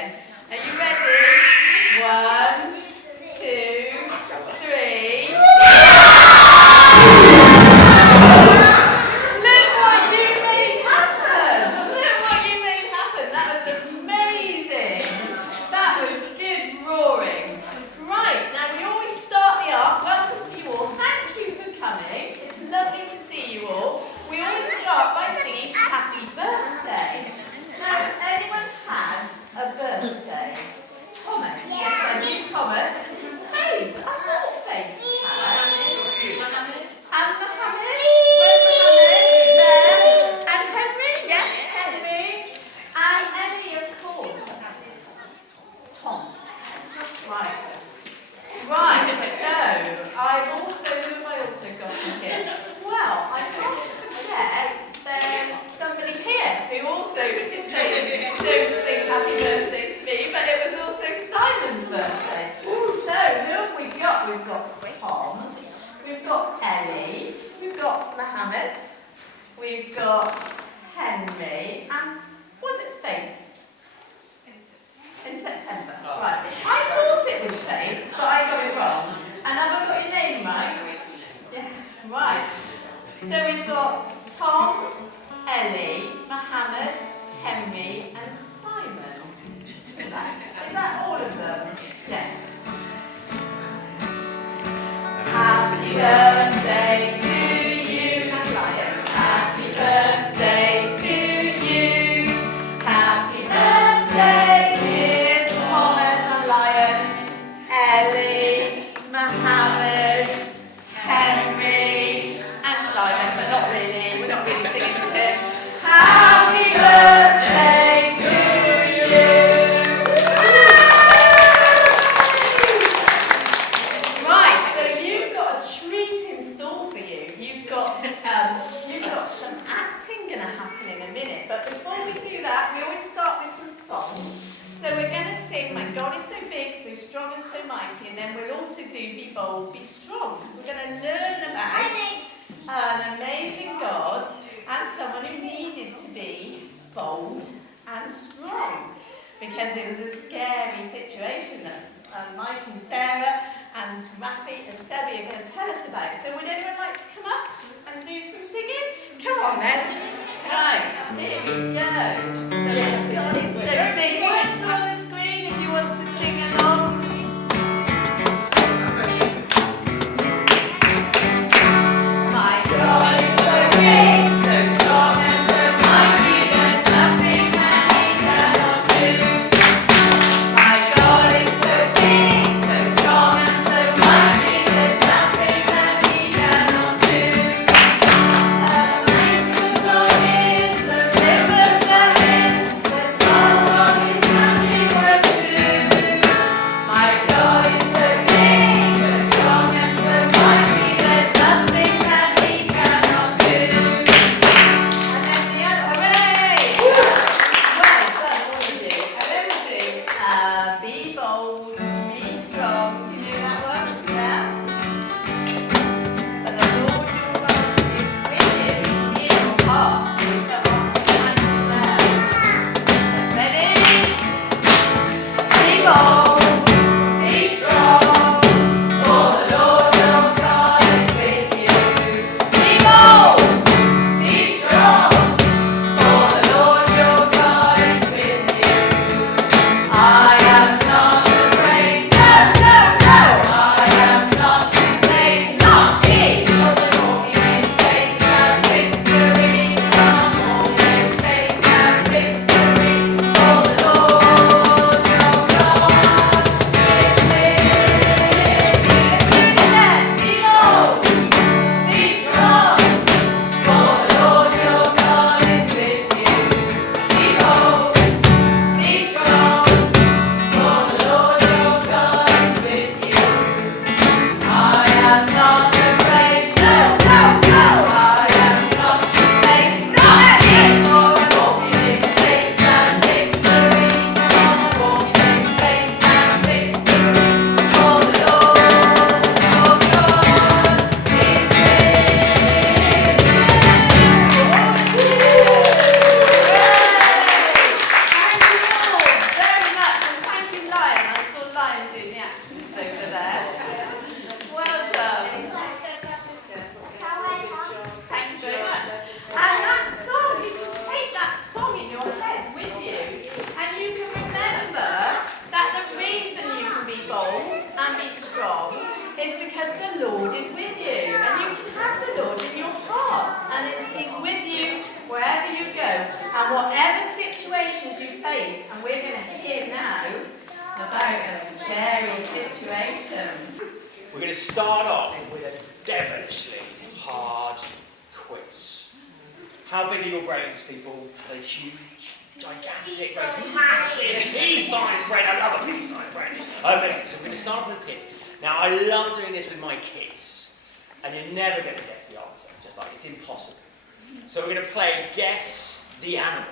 again. Are you ready? 1, 2, 3. Look what you made happen! Look what you made happen! That was amazing! That was good roaring. Right, now we always start the arc. Welcome to you all. Thank you for coming. It's lovely to see you all. We always start by singing happy birthday. Now, has anyone had a birthday? Thomas? Yes, I knew Thomas. Faith? I thought Faith had. And Mohammed? Where's Mohammed? There. And Henry? Yes, Henry. And Emily, of course. Tom. Right. Right, so I've also, who have I also got in here? Well, I can't forget there's somebody here who also is saying, don't sing happy birthday to me, but it was also Simon's birthday. So, who have we got? We've got Tom, we've got Ellie, we've got Mohammed, we've got Henry, and was it Faith? In September. Right. I thought it was Faith, but I got it wrong. And have I got your name right? Yeah. Right. So we've got Tom, Ellie, Mohammed, Henry, and Simon. Is that all of them? Yes. Happy birthday to you, Lion. Happy birthday to you. Happy birthday, dear Thomas and Lion, Ellie, Mohammed, Henry, and Simon, but not really. We're not really singing to him. Happy birthday to you. Right, so you've got a treat in store for you. You've got some acting going to happen in a minute. But before we do that, we always start with some songs. So we're going to sing My God is So Big, So Strong and So Mighty, and then we'll also do Be Bold, Be Strong, because we're going to learn about an amazing God and someone who needed to be bold and strong, because it was a scary situation that Mike and Sarah and Rafi and Sebby are going to tell us about. So would anyone like to come up and do some singing? Come on then. Right, here we go. So God is so big. Words on the screen if you want to sing along. My God is so big, so strong and so mighty, there's nothing that he cannot do. My God is so big, so strong and so mighty, there's nothing that he cannot do. The mountains are his, the rivers are his, the stars are his about a scary situation? We're going to start off with a devilishly hard quiz. How big are your brains, people? Are they huge, gigantic brains? Massive pea-sized brain. I love a pea-sized brain. Amazing. So we're going to start with kids. Now, I love doing this with my kids, and you're never going to guess the answer. Just like it's impossible. So we're going to play Guess the Animal.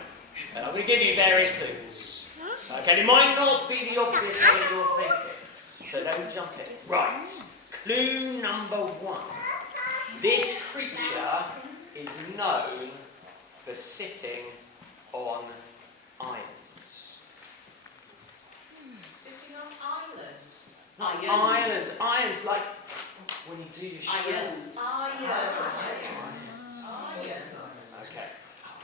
And I'm going to give you various clues. Okay, it might not be the obvious one that you're thinking. So don't jump in. Right. Clue number 1. This creature is known for sitting on irons. Sitting on islands. Irons like when you do your shit. Irons. Okay.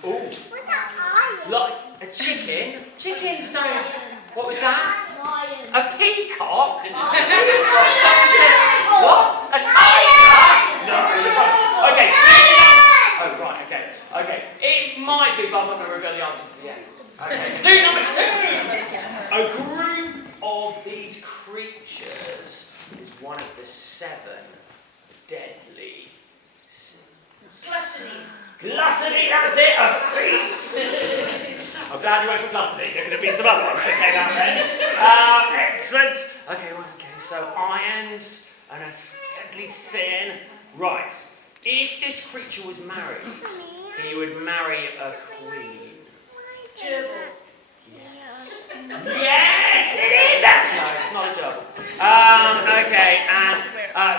Ooh. What's that iron? Like a chicken. Chickens don't. What was that? Lion. A peacock? What? A tiger? No. Okay. Oh, right. Okay. Okay. It might be, but I'm not going to reveal the answer to the end. Okay. Clue number 2. A group of these creatures is one of the 7 deadly sins. Gluttony. Gluttony, that's it, a feast! I'm glad you went for gluttony. There could have been some other ones that came out then. Excellent. Okay, so irons and a deadly sin. Right, if this creature was married, he would marry a queen. Gerbil. Yes, it is! No, it's not a gerbil. Okay, and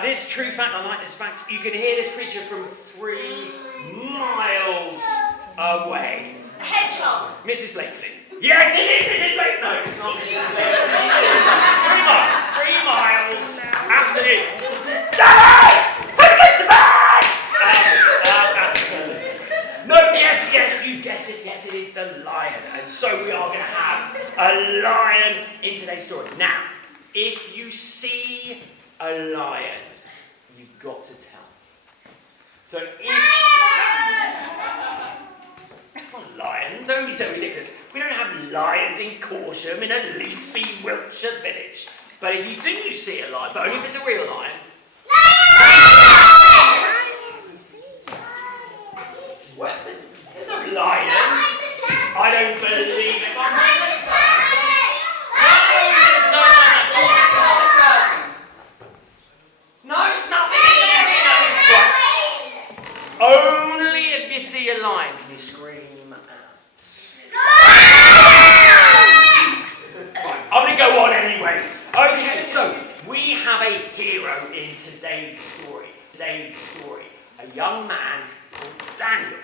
this true fact, I like this fact, you can hear this creature from 3 miles away. A hedgehog. Mrs. Blakely. Yes, it is Mrs. Blakely. No, it's not Mrs. Blakely. 3 miles. Absolutely. Dad! Put it to bed! Absolutely. No, yes, you guessed it. Yes, it is the lion. And so we are going to have a lion in today's story. Now, if you see a lion, you've got to tell. So it's not a lion, don't be so ridiculous. We don't have lions in Corsham in a leafy Wiltshire village. But if you do see a lion, but only if it's a real lion. Well, there's no lion. I don't believe it. No, nothing in there. Right. Only if you see a lion can you scream out. Right, I'm going to go on anyway. Okay, so we have a hero in today's story. A young man called Daniel.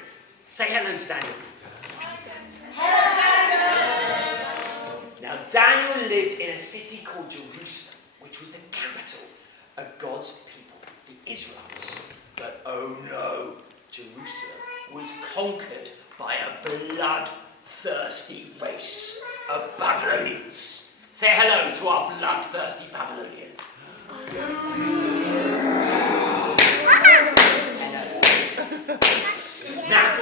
Say hello to Daniel. Now, Daniel lived in a city called Jerusalem, which was the capital of God's people, the Israelites. But oh no, Jerusalem was conquered by a bloodthirsty race of Babylonians. Say hello to our bloodthirsty Babylonian. Now,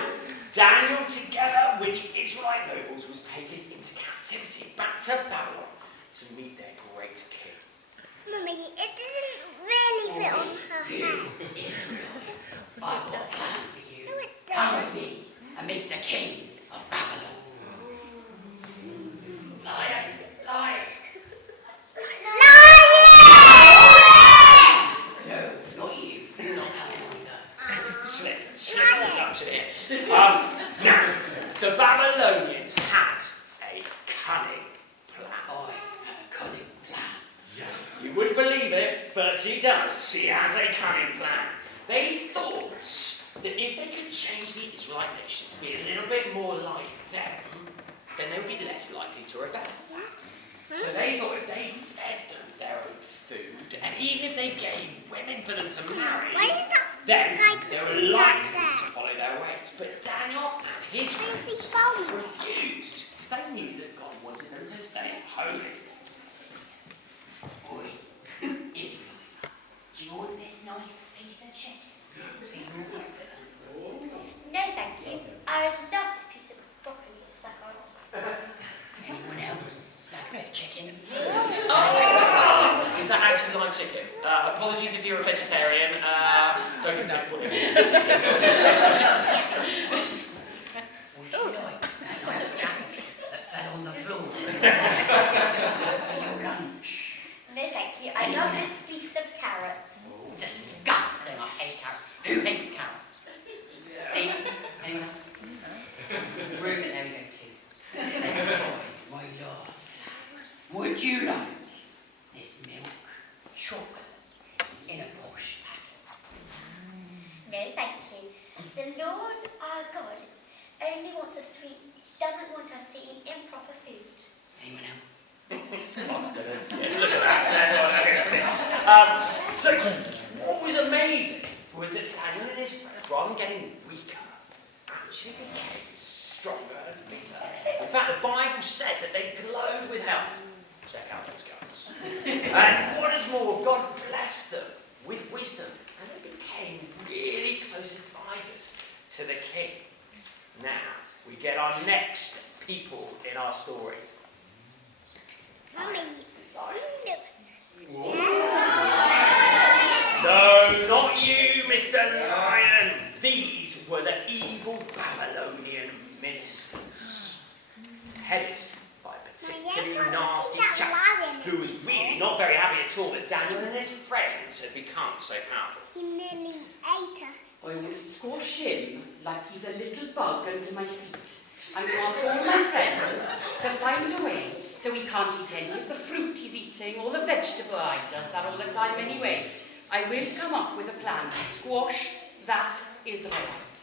Daniel, together with the Israelite nobles, was taken into captivity back to Babylon to meet their great king. Mummy, it doesn't really fit on her head. Israel, I've got a plan for you. No, it Come doesn't. with me and meet the king of Babylon. Lion. No, not you. You're not Babylon. Slip production here. Now, the Babylonians had a cunning plan. I have a cunning plan. You wouldn't believe it, but she does. She has a cunning plan. They thought that if they could change the Israelite nation to be a little bit more like them, then they would be less likely to rebel. So they thought if they fed them their own food, and even if they gave women for them to marry, then they were likely to follow their ways. But Daniel and his friends refused, because they knew that God wanted them to stay holy. Oi, Israel, do you want this nice piece of chicken? Are you all right with us? No, thank you. I would love this piece of broccoli to suck on. Anyone else like a bit of chicken? actually like chicken. Apologies if you're a vegetarian. Don't get chicken pudding. Would you like that nice carrot that fell on the floor for your lunch? No, thank you. I love this feast of carrots. Disgusting, I hate carrots. Who hates carrots? See? Anyone else? Ruben, there we go too. My last lad. Would you like this milk chocolate in a posh packet? No, thank you. The Lord our God only wants us to eat, he doesn't want us to eat improper food. Anyone else? Yes, look at that. So, what was amazing was that Daniel and his friends, rather than getting weaker, actually became stronger and fitter. In fact, the Bible said that they glowed with health. Check out those guys. And what is more, God blessed them with wisdom, and they became really close advisors to the king. Now, we get our next people in our story. Mummy, No, not you, Mr. Lion. These were the evil Babylonian ministers, headed by a particularly nasty chap who was really not very happy at all that Daniel and his friends had become so powerful. He nearly ate us. I will squash him like he's a little bug under my feet. I'm going to ask all my friends to find a way so he can't eat any of the fruit he's eating or the vegetable. He does that all the time anyway. I will come up with a plan to squash that is the right.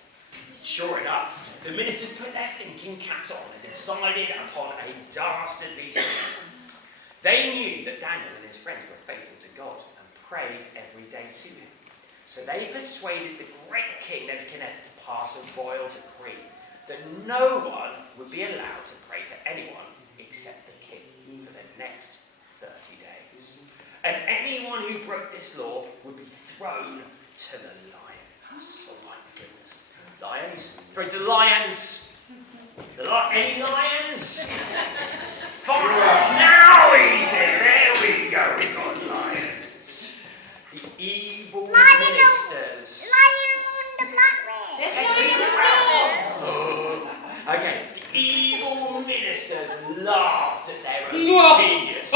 Sure enough, the ministers put their thinking caps on and decided upon a dastardly scheme. They knew that Daniel and his friends were faithful to God and prayed every day to him. So they persuaded the great king Nebuchadnezzar to pass a royal decree that no one would be allowed to pray to anyone except the king for the next 30 days. And anyone who broke this law would be thrown to the lions. Oh my goodness. Lions? Throw to the lions. Any lions? Fine. Now easy. There we go. We got lions. The evil ministers. Lion on the black Okay, the evil ministers laughed at their own genius.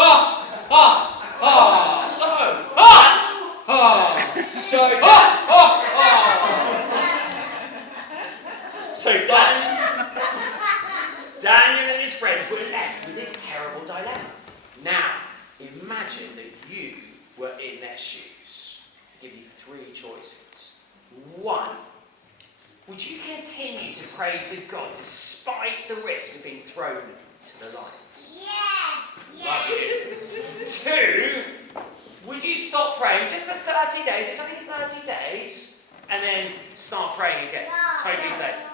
So Daniel and his friends were left with this terrible dilemma. Now, imagine that you were in their shoes. I'll give you 3 choices. 1. Would you continue to pray to God despite the risk of being thrown to the lions? Yes. 2. Would you stop praying just for 30 days? It's only 30 days. And then start praying and get totally safe.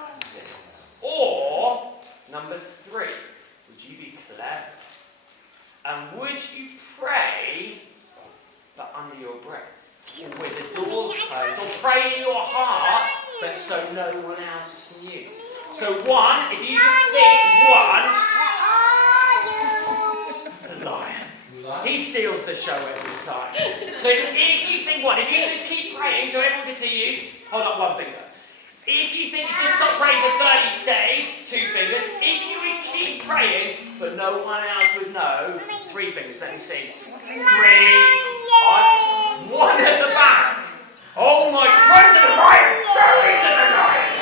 Or, number 3, would you be clever? And would you pray, but under your breath? With the doors closed? Or pray in your heart, but so no one else knew? So 1, if you can think 1, a lion. He steals the show every time. So if you think 1, if you just keep praying so everyone can see you, hold up 1 finger. If you think just stop praying for 30 days, 2 fingers. If you would keep praying, but no one else would know, 3 fingers. Let me see. 3. 1 at the back. Oh my, run to the right. Go into the lion.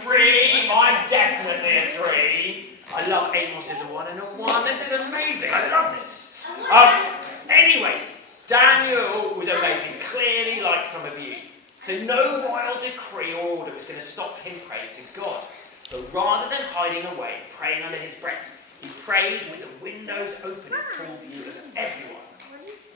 3. I'm definitely a 3. I love Amos is a 1 and a 1. This is amazing. I love this. Anyway, Daniel was amazing. Clearly like some of you. So no royal decree or order was going to stop him praying to God. But rather than hiding away, praying under his breath, he prayed with the windows open in full view of everyone.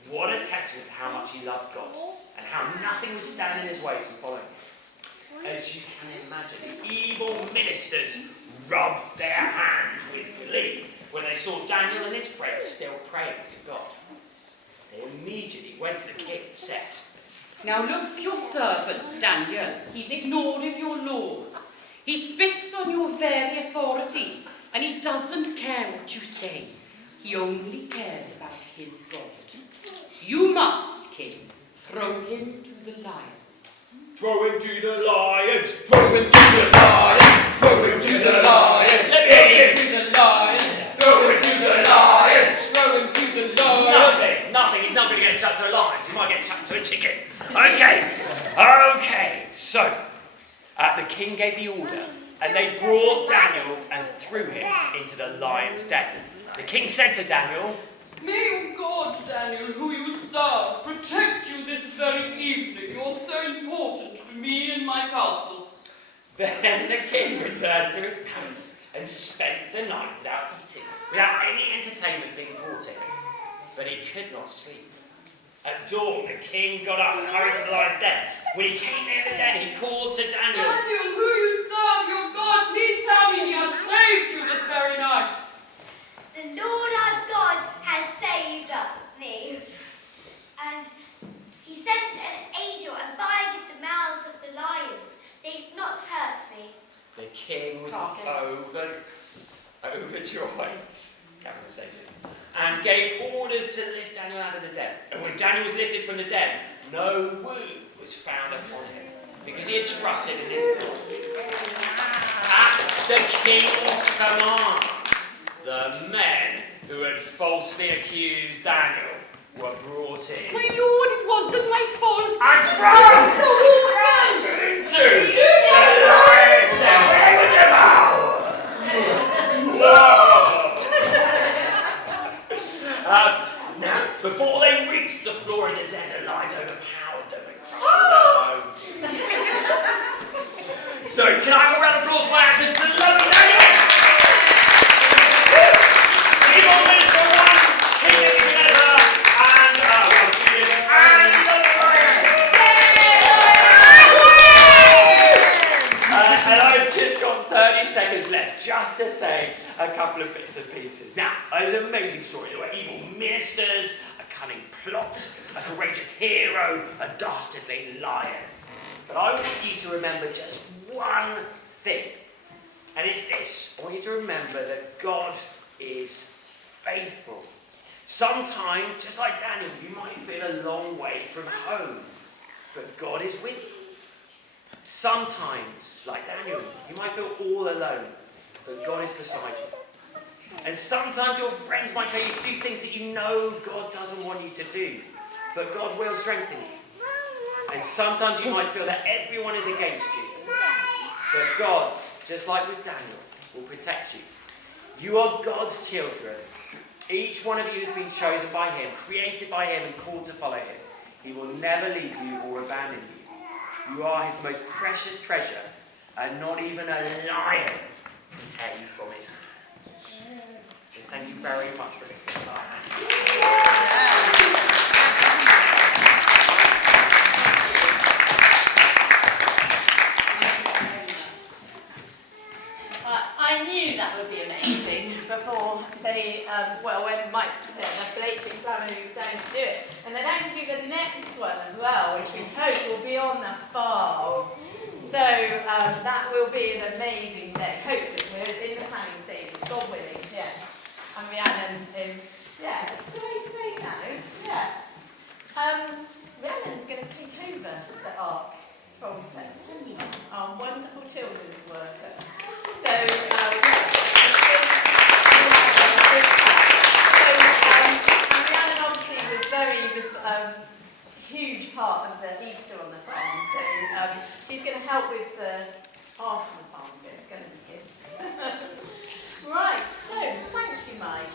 What a testament to how much he loved God and how nothing would stand in his way from following him. As you can imagine, the evil ministers rubbed their hands with glee when they saw Daniel and his friends still praying to God. They immediately went to the king and said, Now look, your servant, Daniel, he's ignoring your laws. He spits on your very authority, and he doesn't care what you say. He only cares about his God. You must, king, throw him to the lions. Throw him to the lions! Throw him to the lions! Throw him to the lions! Let me hear you. To the lions. Throw him to the lions! Throw him to the lions. Nothing. He's not going to get chucked to the lions. He might get chucked to a chicken. Okay. So, the king gave the order, and they brought Daniel and threw him into the lion's den. The king said to Daniel, May your God, Daniel, who you serve, protect you this very evening. You're so important to me and my castle. Then the king returned to his palace and spent the night without eating, without any entertainment being brought him. But he could not sleep. At dawn, the king got up and hurried to the lion's den. When he came near the den, he called to Daniel. Daniel, who you serve, your God, please tell me he has saved you this very night. The Lord our God has saved me. And he sent an angel and binded the mouths of the lions. They did not hurt me. The king was overjoyed, Cameron Stacey, and gave orders to lift Daniel out of the den. And when Daniel was lifted from the den, no wound was found upon him, because he had trusted in his God. At the king's command, the men who had falsely accused Daniel were brought in. My lord, it wasn't my fault. And thrown So awful. into the lion's den, where they were devoured. Now, before they reached the floor in the den, the lions overpowered them and crushed their bones. So, can I have a round of applause for my actors for the lovely Daniel? Keep on this for one, keep it together, and the lions. And I've just got 30 seconds left just to say a couple of bits and pieces. Now, there's an amazing story. There were evil ministers, a cunning plot, a courageous hero, a dastardly lion. But I want you to remember just one thing. And it's this. I want you to remember that God is faithful. Sometimes, just like Daniel, you might feel a long way from home. But God is with you. Sometimes, like Daniel, you might feel all alone, but God is beside you. And sometimes your friends might tell you to do things that you know God doesn't want you to do, but God will strengthen you. And sometimes you might feel that everyone is against you, but God, just like with Daniel, will protect you. You are God's children. Each one of you has been chosen by Him, created by Him, and called to follow Him. He will never leave you or abandon you. You are His most precious treasure, and not even a lion can tear you from His hand. So thank you very much for listening. I knew that would be amazing before they, when Mike, Blakely Flammer moved down to do it. And they'd actually do the next one as well, which we hope will be on the farm. So that will be an amazing day. Hopefully, we're in the planning stage, God willing, yes. And Rhiannon is, should I say now? Rhiannon's going to take over the Ark from September, our wonderful children's worker. So, and Rhiannon obviously was huge part of the Easter on the farm, so she's going to help with the art on the farm, so it's going to be good. Right, so thank you, Mike.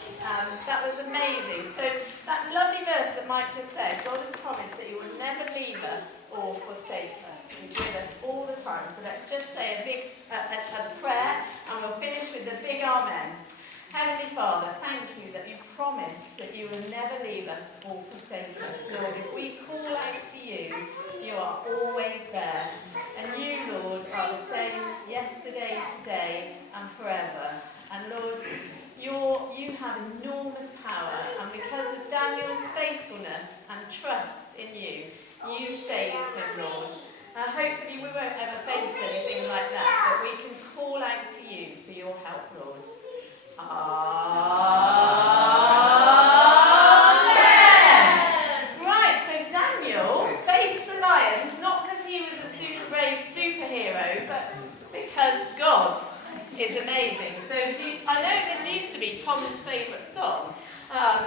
That was amazing. So that lovely verse that Mike just said, God has promised that He will never leave us or forsake us. He's with us all the time. So let's just say a big prayer, and we'll finish with the big amen. Heavenly Father, thank you that you promise that you will never leave us or forsake us. Lord, if we call out to you, you are always there. And you, Lord, are the same yesterday, today, and forever. And Lord, you have enormous power, and because of Daniel's faithfulness and trust in you, you saved him, Lord. Hopefully we won't ever face anything like that, but we can call out to you for your help, Lord. Amen. favourite song.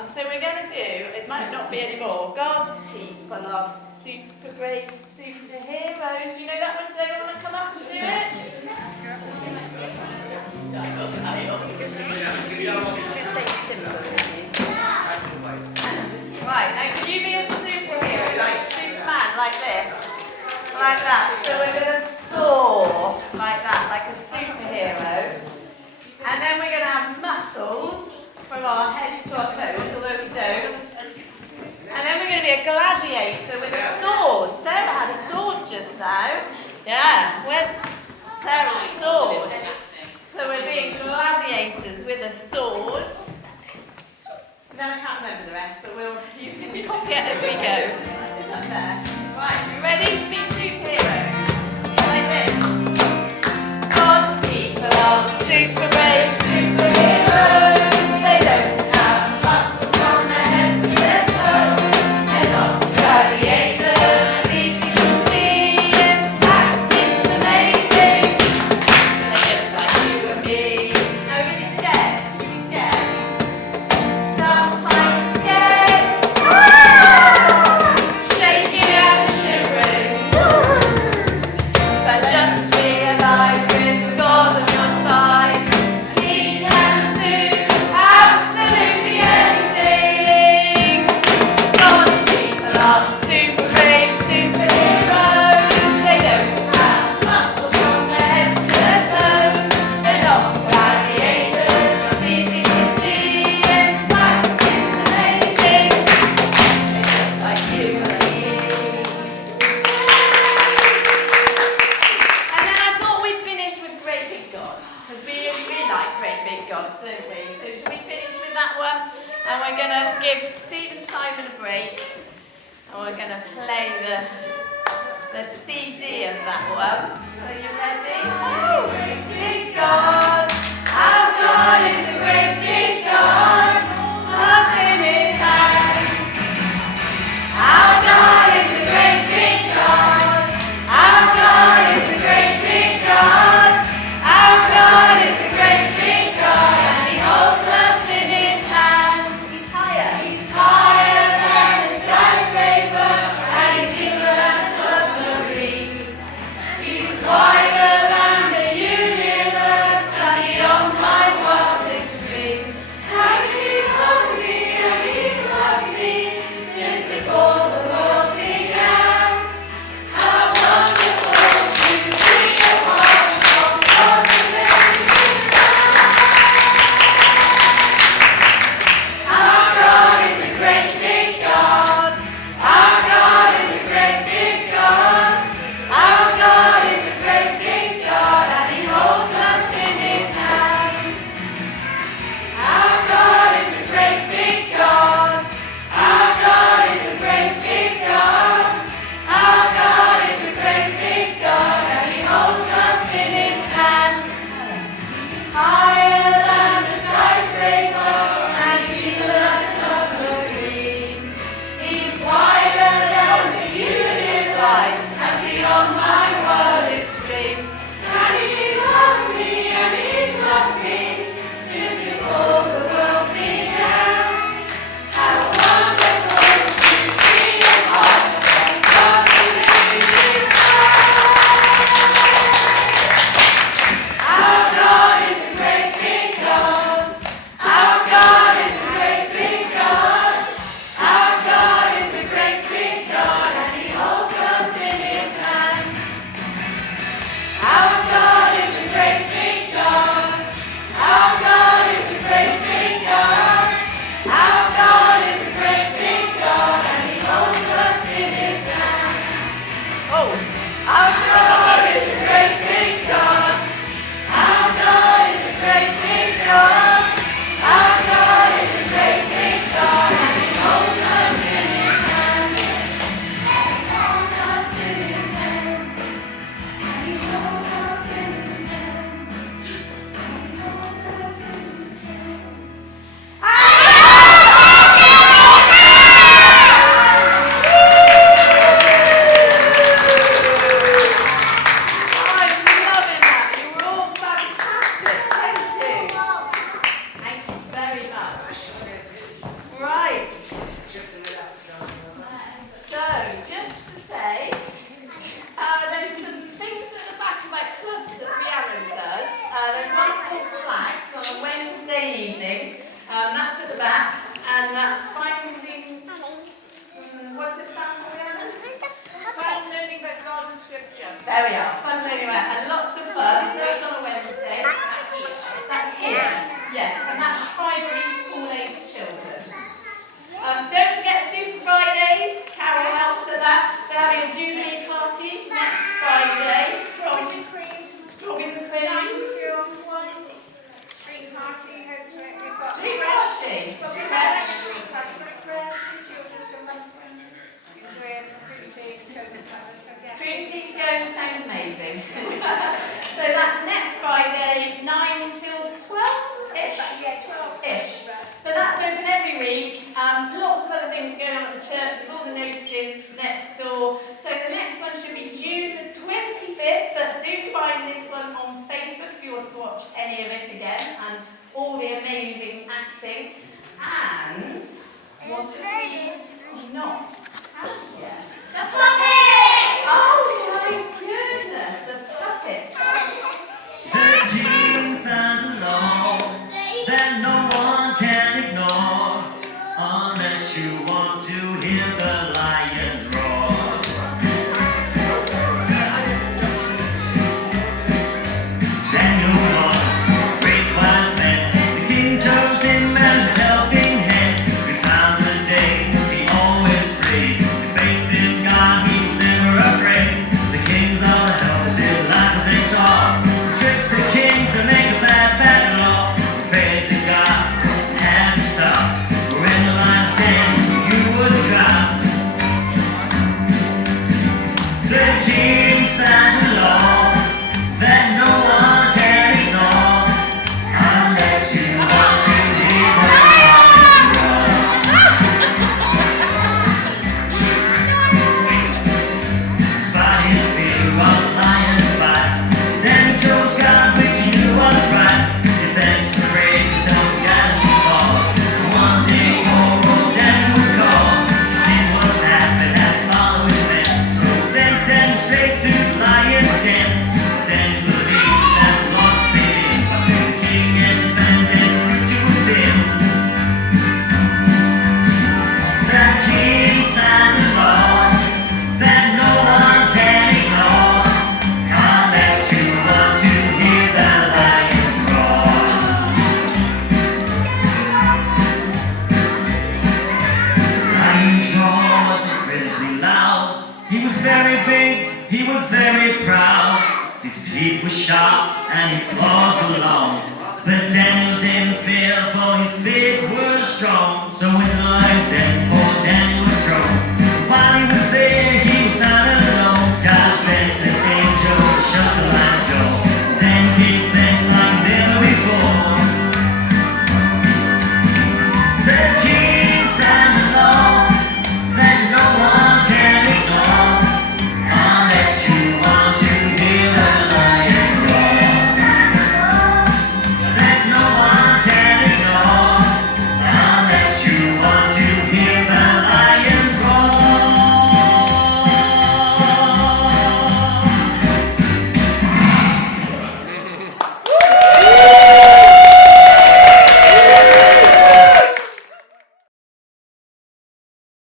So we're going to do, it might not be anymore, God's people are super brave superheroes. Do you know that one? Does anyone want to come up and do it? Right, now can you be a superhero, like Superman, like this? Like that. So we're going to soar like that, like a superhero. And then we're going to have muscles from our heads to our toes, although we don't. And then we're going to be a gladiator with a sword. Sarah had a sword just now. Yeah, where's Sarah's sword? So we're being gladiators with a sword. Then I can't remember the rest, but you can copy it as we go. It's up there. Right, you ready to be superheroes? Like this. God's people are super brave superheroes. They don't have muscles on their heads to their toes. They're not gladiators, it's easy to see. In fact, it's amazing. They're just like you and me. Now, are you scared? Are you scared? Sometimes scared. Shaking and shivering. So just realize with God on your side, He can do absolutely anything. God's people are super brave superheroes. They don't have muscles from their heads to their toes. They're not gladiators, it's easy to see. In fact, it's amazing. They're just like you and me. And then I thought we'd finish with Great Big God, because we like Great Big God, don't we? So should we finish with that one? And we're going to give Steve and Simon a break, and we're going to play the CD of that one. Are you ready? Great Big God, our God is a great big God, tossed in His hands. Our God is a great big God. Our God is a great big God. Our God is a great big God, and He holds us in His hands. He's higher. He's higher than the skyscraper, and He's given us submarine. He's wider than the universe. the churches, all the notices next door. So the next one should be June the 25th, but do find this one on Facebook if you want to watch any of it again and all the amazing acting. And what have we not had yet? The puppets! Oh my goodness, the puppets. The king sounds alone that no one can ignore unless you want to hear the lions roar. Daniel was a great wise man. The king chose him as his helping hand. 3 times a day he always prayed. With faith in God he was never afraid. The king's all helps in life what they saw. Tricked the king to make a bad law. Prayed to God had to stop. When the lion's den you would drop. The king signs a law that no one can ignore unless you want to hear the lions roar. Despite his fear of the lion's fight, then he chose God, which he knew was right. If thanks to praise himself, God as he saw. One day more Daniel was called. The king was happy that follow his men, so he sent them straight to the lion's den. Then believed that the Lord saved him. To the king and his men, then threw to his den. The king signs a law that no one can ignore unless you want to hear the lions roar. Lion's roar was incredibly loud. He was very big, he was very proud. His teeth were sharp and his claws were long. But Daniel didn't fear, for his faith was strong. So into the lion's den, poor Daniel